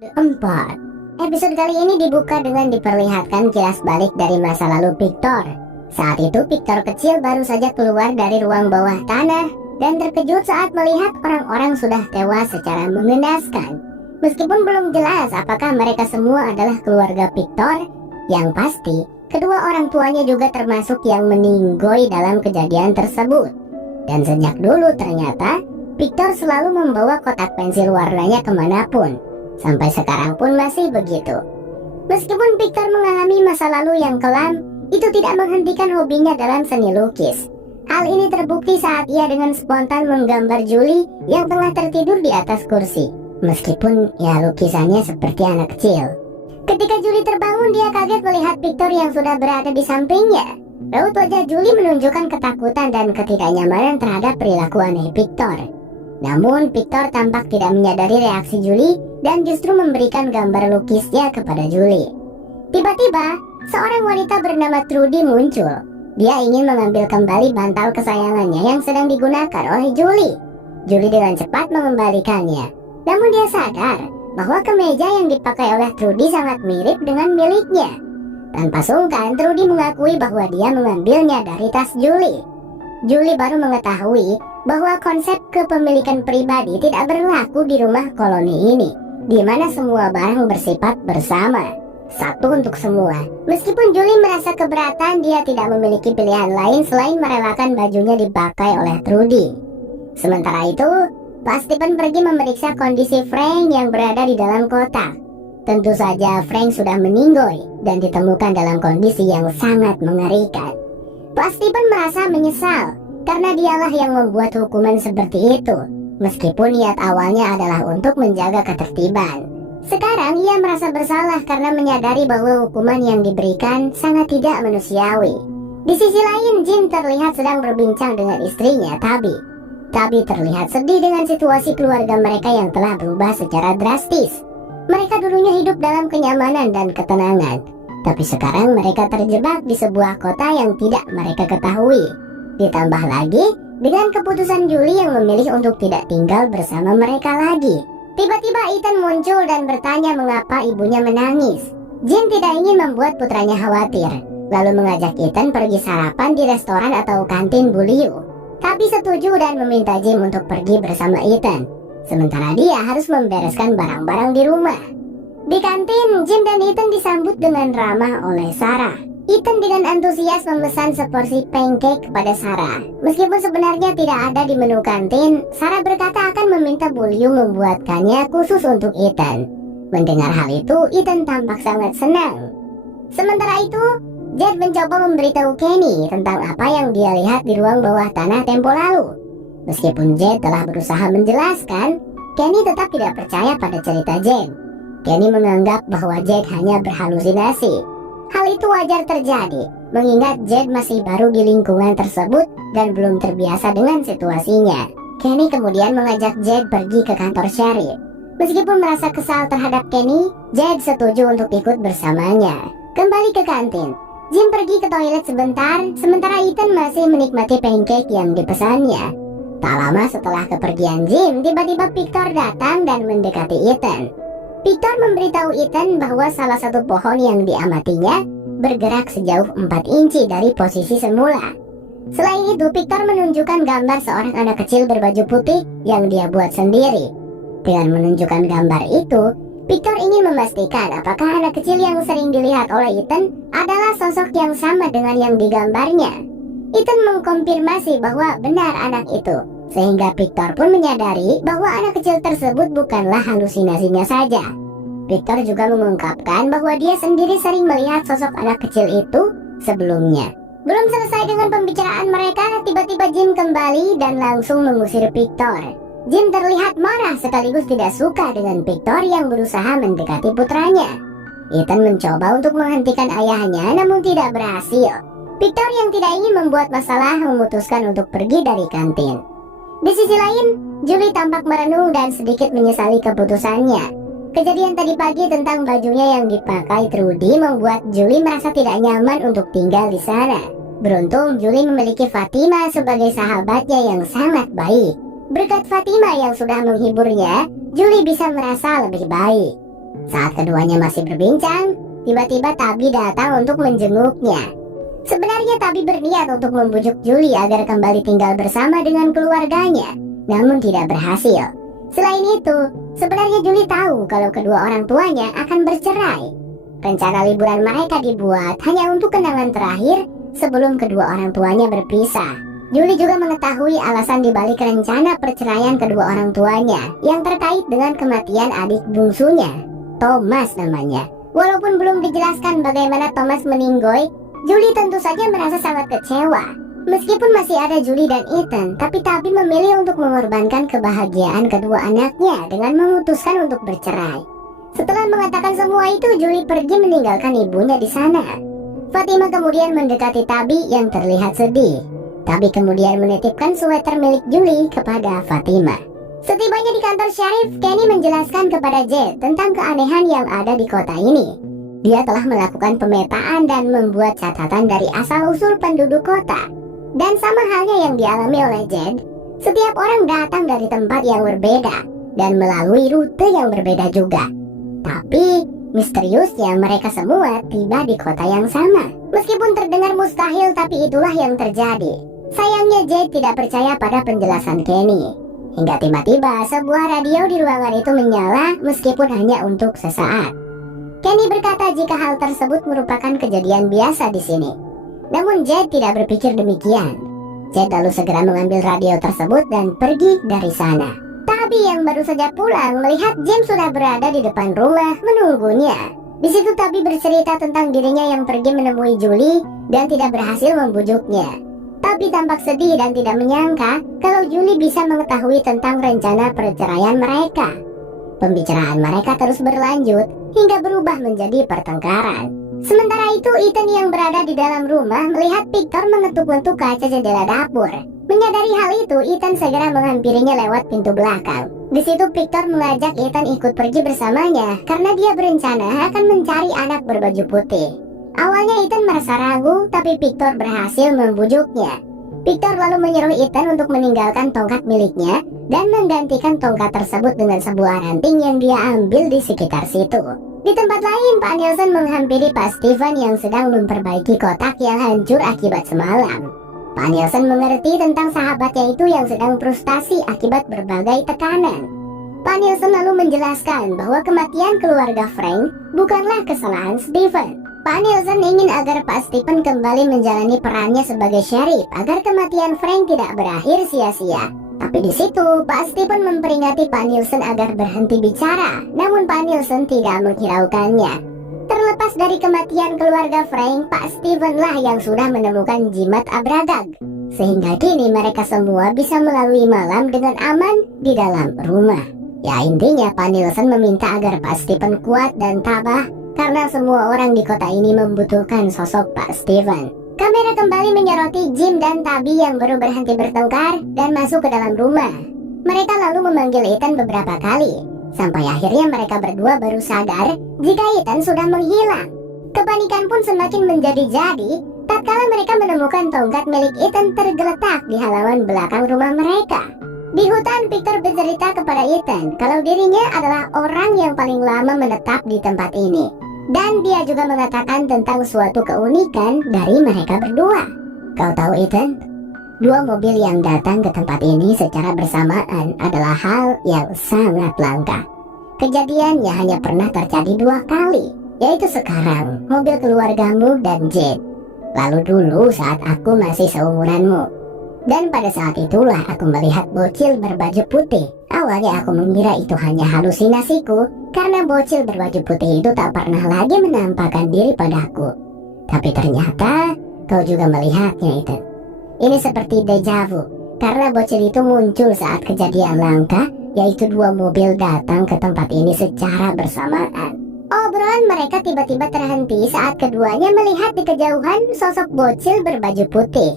4. Episode kali ini dibuka dengan diperlihatkan kilas balik dari masa lalu Victor. Saat itu Victor kecil baru saja keluar dari ruang bawah tanah dan terkejut saat melihat orang-orang sudah tewas secara mengenaskan. Meskipun belum jelas apakah mereka semua adalah keluarga Victor, yang pasti kedua orang tuanya juga termasuk yang meninggoy dalam kejadian tersebut. Dan sejak dulu ternyata Victor selalu membawa kotak pensil warnanya kemanapun. Sampai sekarang pun masih begitu. Meskipun Victor mengalami masa lalu yang kelam, itu tidak menghentikan hobinya dalam seni lukis. Hal ini terbukti saat ia dengan spontan menggambar Julie yang tengah tertidur di atas kursi. Meskipun ya lukisannya seperti anak kecil. Ketika Julie terbangun, dia kaget melihat Victor yang sudah berada di sampingnya. Raut wajah Julie menunjukkan ketakutan dan ketidaknyamanan terhadap perilaku aneh Victor. Namun Victor tampak tidak menyadari reaksi Julie dan justru memberikan gambar lukisnya kepada Julie. Tiba-tiba, seorang wanita bernama Trudy muncul. Dia ingin mengambil kembali bantal kesayangannya yang sedang digunakan oleh Julie. Julie dengan cepat mengembalikannya. Namun dia sadar bahwa kemeja yang dipakai oleh Trudy sangat mirip dengan miliknya. Tanpa sungkan, Trudy mengakui bahwa dia mengambilnya dari tas Julie. Julie baru mengetahui bahwa konsep kepemilikan pribadi tidak berlaku di rumah koloni ini, di mana semua barang bersifat bersama, satu untuk semua. Meskipun Julie merasa keberatan, dia tidak memiliki pilihan lain selain merelakan bajunya dipakai oleh Trudy. Sementara itu, Pak Stephen pergi memeriksa kondisi Frank yang berada di dalam kotak. Tentu saja Frank sudah meninggoy dan ditemukan dalam kondisi yang sangat mengerikan. Pak Stephen merasa menyesal karena dialah yang membuat hukuman seperti itu, meskipun niat awalnya adalah untuk menjaga ketertiban. Sekarang ia merasa bersalah karena menyadari bahwa hukuman yang diberikan sangat tidak manusiawi. Di sisi lain, Jim terlihat sedang berbincang dengan istrinya, Tabby. Tabby terlihat sedih dengan situasi keluarga mereka yang telah berubah secara drastis. Mereka dulunya hidup dalam kenyamanan dan ketenangan, tapi sekarang mereka terjebak di sebuah kota yang tidak mereka ketahui. Ditambah lagi dengan keputusan Julie yang memilih untuk tidak tinggal bersama mereka lagi. Tiba-tiba Ethan muncul dan bertanya mengapa ibunya menangis. Jim tidak ingin membuat putranya khawatir, lalu mengajak Ethan pergi sarapan di restoran atau kantin Bu Liu. Tapi setuju dan meminta Jim untuk pergi bersama Ethan, sementara dia harus membereskan barang-barang di rumah. Di kantin, Jim dan Ethan disambut dengan ramah oleh Sarah. Ethan dengan antusias memesan seporsi pancake kepada Sarah. Meskipun sebenarnya tidak ada di menu kantin, Sarah berkata akan meminta Bu Liu membuatkannya khusus untuk Ethan. Mendengar hal itu, Ethan tampak sangat senang. Sementara itu, Jed mencoba memberitahu Kenny tentang apa yang dia lihat di ruang bawah tanah tempo lalu. Meskipun Jed telah berusaha menjelaskan, Kenny tetap tidak percaya pada cerita Jed. Kenny menganggap bahwa Jed hanya berhalusinasi. Hal itu wajar terjadi, mengingat Jed masih baru di lingkungan tersebut dan belum terbiasa dengan situasinya. Kenny kemudian mengajak Jed pergi ke kantor sheriff. Meskipun merasa kesal terhadap Kenny, Jed setuju untuk ikut bersamanya. Kembali ke kantin, Jim pergi ke toilet sebentar, sementara Ethan masih menikmati pancake yang dipesannya. Tak lama setelah kepergian Jim, tiba-tiba Victor datang dan mendekati Ethan. Victor memberitahu Ethan bahwa salah satu pohon yang diamatinya bergerak sejauh 4 inci dari posisi semula. Selain itu, Victor menunjukkan gambar seorang anak kecil berbaju putih yang dia buat sendiri. Dengan menunjukkan gambar itu, Victor ingin memastikan apakah anak kecil yang sering dilihat oleh Ethan adalah sosok yang sama dengan yang digambarnya. Ethan mengkonfirmasi bahwa benar anak itu, sehingga Victor pun menyadari bahwa anak kecil tersebut bukanlah halusinasinya saja. Victor juga mengungkapkan bahwa dia sendiri sering melihat sosok anak kecil itu sebelumnya. Belum selesai dengan pembicaraan mereka, tiba-tiba Jim kembali dan langsung mengusir Victor. Jim terlihat marah sekaligus tidak suka dengan Victor yang berusaha mendekati putranya. Ethan mencoba untuk menghentikan ayahnya namun tidak berhasil. Victor yang tidak ingin membuat masalah memutuskan untuk pergi dari kantin. Di sisi lain, Julie tampak merenung dan sedikit menyesali keputusannya. Kejadian tadi pagi tentang bajunya yang dipakai Trudy membuat Julie merasa tidak nyaman untuk tinggal di sana. Beruntung Julie memiliki Fatima sebagai sahabatnya yang sangat baik. Berkat Fatima yang sudah menghiburnya, Julie bisa merasa lebih baik. Saat keduanya masih berbincang, tiba-tiba Tabi datang untuk menjenguknya. Sebenarnya Tabi berniat untuk membujuk Julie agar kembali tinggal bersama dengan keluarganya, namun tidak berhasil. Selain itu, sebenarnya Julie tahu kalau kedua orang tuanya akan bercerai. Rencana liburan mereka dibuat hanya untuk kenangan terakhir sebelum kedua orang tuanya berpisah. Julie juga mengetahui alasan dibalik rencana perceraian kedua orang tuanya yang terkait dengan kematian adik bungsunya, Thomas namanya. Walaupun belum dijelaskan bagaimana Thomas meninggoy, Julie tentu saja merasa sangat kecewa. Meskipun masih ada Julie dan Ethan, tapi Tabi memilih untuk mengorbankan kebahagiaan kedua anaknya dengan memutuskan untuk bercerai. Setelah mengatakan semua itu, Julie pergi meninggalkan ibunya di sana. Fatima kemudian mendekati Tabi yang terlihat sedih. Tabi kemudian menitipkan sweater milik Julie kepada Fatima. Setibanya di kantor Syarif, Kenny menjelaskan kepada Jed tentang keanehan yang ada di kota ini. Dia telah melakukan pemetaan dan membuat catatan dari asal-usul penduduk kota. Dan sama halnya yang dialami oleh Jed, setiap orang datang dari tempat yang berbeda dan melalui rute yang berbeda juga. Tapi misteriusnya mereka semua tiba di kota yang sama. Meskipun terdengar mustahil, tapi itulah yang terjadi. Sayangnya Jed tidak percaya pada penjelasan Kenny. Hingga tiba-tiba sebuah radio di ruangan itu menyala meskipun hanya untuk sesaat. Kenny berkata jika hal tersebut merupakan kejadian biasa di sini. Namun Jed tidak berpikir demikian. Jed lalu segera mengambil radio tersebut dan pergi dari sana. Tabi yang baru saja pulang melihat James sudah berada di depan rumah menunggunya. Di situ Tabi bercerita tentang dirinya yang pergi menemui Julie dan tidak berhasil membujuknya. Tabi tampak sedih dan tidak menyangka kalau Julie bisa mengetahui tentang rencana perceraian mereka. Pembicaraan mereka terus berlanjut hingga berubah menjadi pertengkaran. Sementara itu Ethan yang berada di dalam rumah melihat Victor mengetuk-ngetuk kaca jendela dapur. Menyadari hal itu, Ethan segera menghampirinya lewat pintu belakang. Di situ Victor mengajak Ethan ikut pergi bersamanya karena dia berencana akan mencari anak berbaju putih. Awalnya Ethan merasa ragu, tapi Victor berhasil membujuknya. Victor lalu menyuruh Ethan untuk meninggalkan tongkat miliknya dan menggantikan tongkat tersebut dengan sebuah ranting yang dia ambil di sekitar situ. Di tempat lain, Pak Nielsen menghampiri Pak Steven yang sedang memperbaiki kotak yang hancur akibat semalam. Pak Nielsen mengerti tentang sahabatnya itu yang sedang frustasi akibat berbagai tekanan. Pak Nielsen lalu menjelaskan bahwa kematian keluarga Frank bukanlah kesalahan Steven. Pak Nielsen ingin agar Pak Stephen kembali menjalani perannya sebagai sheriff agar kematian Frank tidak berakhir sia-sia. Tapi di situ Pak Stephen memperingati Pak Nielsen agar berhenti bicara, namun Pak Nielsen tidak menghiraukannya. Terlepas dari kematian keluarga Frank, Pak Stephen lah yang sudah menemukan jimat Abragag, sehingga kini mereka semua bisa melalui malam dengan aman di dalam rumah. Ya intinya Pak Nielsen meminta agar Pak Stephen kuat dan tabah karena semua orang di kota ini membutuhkan sosok Pak Steven. Kamera kembali menyoroti Jim dan Tabi yang baru berhenti bertengkar dan masuk ke dalam rumah. Mereka lalu memanggil Ethan beberapa kali, sampai akhirnya mereka berdua baru sadar jika Ethan sudah menghilang. Kepanikan pun semakin menjadi-jadi tatkala mereka menemukan tongkat milik Ethan tergeletak di halaman belakang rumah mereka. Di hutan, Victor bercerita kepada Ethan kalau dirinya adalah orang yang paling lama menetap di tempat ini. Dan dia juga mengatakan tentang suatu keunikan dari mereka berdua. Kau tahu Ethan, dua mobil yang datang ke tempat ini secara bersamaan adalah hal yang sangat langka. Kejadiannya hanya pernah terjadi 2 kali, yaitu sekarang, mobil keluargamu dan Jade. Lalu dulu saat aku masih seumuranmu. Dan pada saat itulah aku melihat bocil berbaju putih. Awalnya aku mengira itu hanya halusinasiku, karena bocil berbaju putih itu tak pernah lagi menampakkan diri padaku. Tapi ternyata kau juga melihatnya, Ethan. Ini seperti deja vu, karena bocil itu muncul saat kejadian langka, yaitu 2 mobil datang ke tempat ini secara bersamaan. Obrolan mereka tiba-tiba terhenti saat keduanya melihat di kejauhan sosok bocil berbaju putih.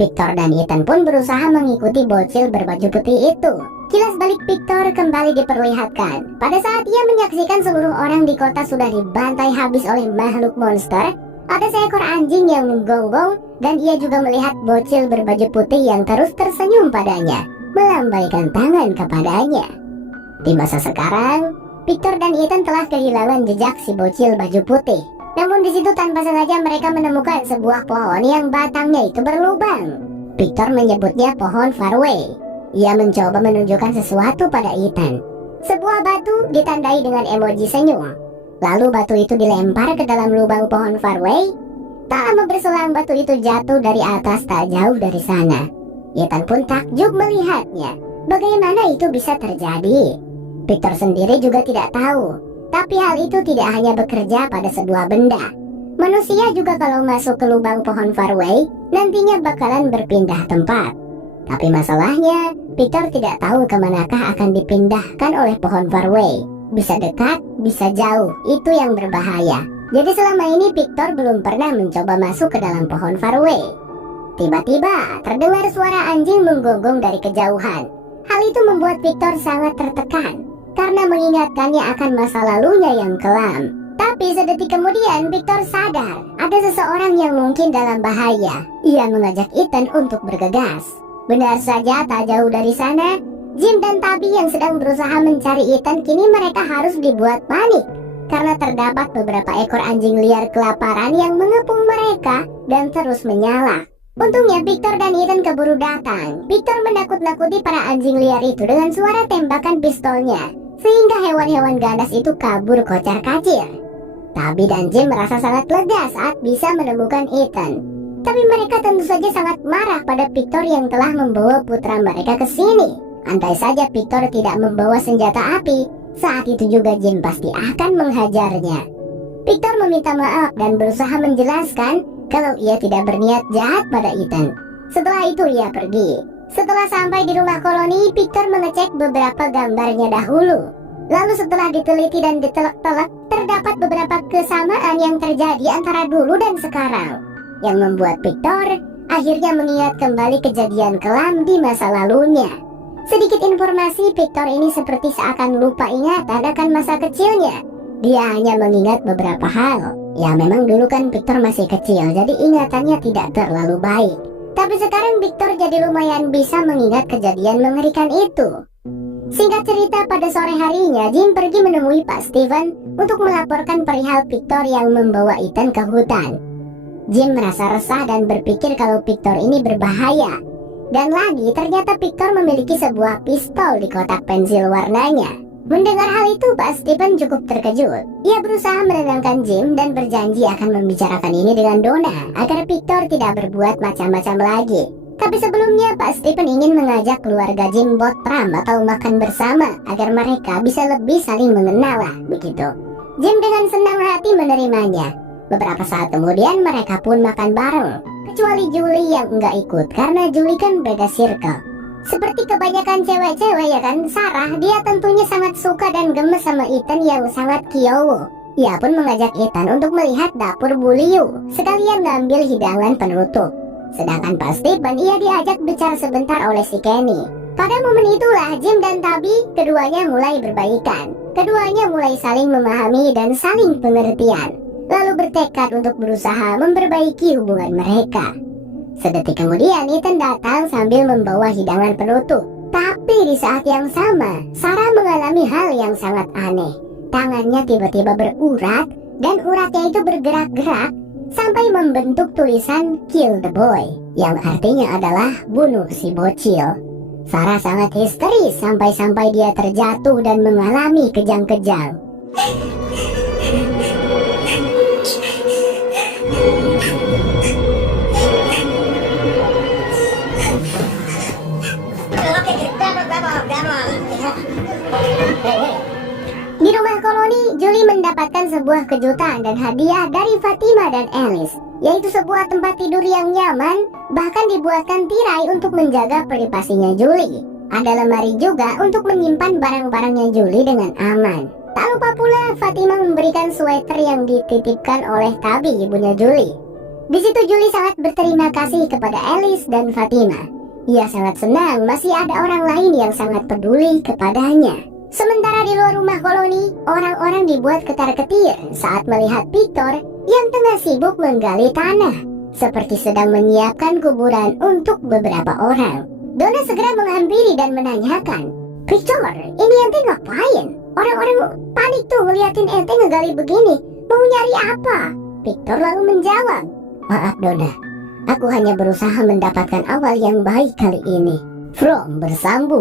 Victor dan Ethan pun berusaha mengikuti bocil berbaju putih itu. Kilas balik Victor kembali diperlihatkan. Pada saat ia menyaksikan seluruh orang di kota sudah dibantai habis oleh makhluk monster, ada seekor anjing yang menggonggong dan ia juga melihat bocil berbaju putih yang terus tersenyum padanya, melambaikan tangan kepadanya. Di masa sekarang, Victor dan Ethan telah kehilangan jejak si bocil baju putih. Namun di situ tanpa sengaja mereka menemukan sebuah pohon yang batangnya itu berlubang. Victor menyebutnya pohon Faraway. Ia mencoba menunjukkan sesuatu pada Ethan. Sebuah batu ditandai dengan emoji senyum. Lalu batu itu dilempar ke dalam lubang pohon Faraway. Tak lama berselang batu itu jatuh dari atas tak jauh dari sana. Ethan pun takjub melihatnya. Bagaimana itu bisa terjadi? Victor sendiri juga tidak tahu. Tapi hal itu tidak hanya bekerja pada sebuah benda. Manusia juga kalau masuk ke lubang pohon Faraway, nantinya bakalan berpindah tempat. Tapi masalahnya, Victor tidak tahu kemanakah akan dipindahkan oleh pohon Faraway. Bisa dekat, bisa jauh, itu yang berbahaya. Jadi selama ini Victor belum pernah mencoba masuk ke dalam pohon Faraway. Tiba-tiba, terdengar suara anjing menggonggong dari kejauhan. Hal itu membuat Victor sangat tertekan, karena mengingatkannya akan masa lalunya yang kelam. Tapi sedetik kemudian Victor sadar ada seseorang yang mungkin dalam bahaya. Ia mengajak Ethan untuk bergegas. Benar saja tak jauh dari sana, Jim dan Tabby yang sedang berusaha mencari Ethan kini mereka harus dibuat panik. Karena terdapat beberapa ekor anjing liar kelaparan yang mengepung mereka dan terus menyala. Untungnya Victor dan Ethan keburu datang. Victor menakut-nakuti para anjing liar itu dengan suara tembakan pistolnya, sehingga hewan-hewan ganas itu kabur kocar-kacir. Tabby dan Jim merasa sangat lega saat bisa menemukan Ethan. Tapi mereka tentu saja sangat marah pada Victor yang telah membawa putra mereka ke sini. Andai saja Victor tidak membawa senjata api, saat itu juga Jim pasti akan menghajarnya. Victor meminta maaf dan berusaha menjelaskan kalau ia tidak berniat jahat pada Ethan. Setelah itu ia pergi. Setelah sampai di rumah koloni, Victor mengecek beberapa gambarnya dahulu. Lalu setelah diteliti dan ditelek-telek, terdapat beberapa kesamaan yang terjadi antara dulu dan sekarang, yang membuat Victor akhirnya mengingat kembali kejadian kelam di masa lalunya. Sedikit informasi, Victor ini seperti seakan lupa ingatan akan masa kecilnya. Dia hanya mengingat beberapa hal. Ya memang dulu kan Victor masih kecil, jadi ingatannya tidak terlalu baik. Tapi sekarang Victor jadi lumayan bisa mengingat kejadian mengerikan itu. Singkat cerita, pada sore harinya Jim pergi menemui Pak Steven untuk melaporkan perihal Victor yang membawa Ethan ke hutan. Jim merasa resah dan berpikir kalau Victor ini berbahaya. Dan lagi ternyata Victor memiliki sebuah pistol di kotak pensil warnanya. Mendengar hal itu, Pak Steven cukup terkejut. Ia berusaha menenangkan Jim dan berjanji akan membicarakan ini dengan Donna agar Victor tidak berbuat macam-macam lagi. Tapi sebelumnya Pak Steven ingin mengajak keluarga Jim Bothram atau makan bersama agar mereka bisa lebih saling mengenal lah, begitu. Jim dengan senang hati menerimanya. Beberapa saat kemudian mereka pun makan bareng, kecuali Julie yang enggak ikut karena Julie kan beda circle. Seperti kebanyakan cewek-cewek ya kan, Sarah dia tentunya sangat suka dan gemes sama Ethan yang sangat kiowo. Ia pun mengajak Ethan untuk melihat dapur Bu Liu, sekalian ngambil hidangan penutup. Sedangkan Pak Steven ia diajak bicara sebentar oleh si Kenny. Pada momen itulah Jim dan Tabby keduanya mulai berbaikan. Keduanya mulai saling memahami dan saling pengertian, lalu bertekad untuk berusaha memperbaiki hubungan mereka. Sedetik kemudian Ethan datang sambil membawa hidangan penutup. Tapi di saat yang sama, Sarah mengalami hal yang sangat aneh. Tangannya tiba-tiba berurat dan uratnya itu bergerak-gerak sampai membentuk tulisan Kill the Boy, yang artinya adalah bunuh si bocil. Sarah sangat histeris sampai-sampai dia terjatuh dan mengalami kejang-kejang. Di rumah koloni, Julie mendapatkan sebuah kejutan dan hadiah dari Fatima dan Alice, yaitu sebuah tempat tidur yang nyaman, bahkan dibuatkan tirai untuk menjaga privasinya Julie. Ada lemari juga untuk menyimpan barang-barangnya Julie dengan aman. Tak lupa pula Fatima memberikan sweater yang dititipkan oleh Tabby, ibunya Julie. Di situ Julie sangat berterima kasih kepada Alice dan Fatima. Ia sangat senang masih ada orang lain yang sangat peduli kepadanya. Sementara di luar rumah koloni, orang-orang dibuat ketar-ketir saat melihat Victor yang tengah sibuk menggali tanah, seperti sedang menyiapkan kuburan untuk beberapa orang. Donna segera menghampiri dan menanyakan, "Victor, ini ente ngapain?" Orang-orang panik tuh ngeliatin ente ngegali begini. Mau nyari apa? Victor lalu menjawab, maaf Dona, aku hanya berusaha mendapatkan awal yang baik kali ini. From bersambung.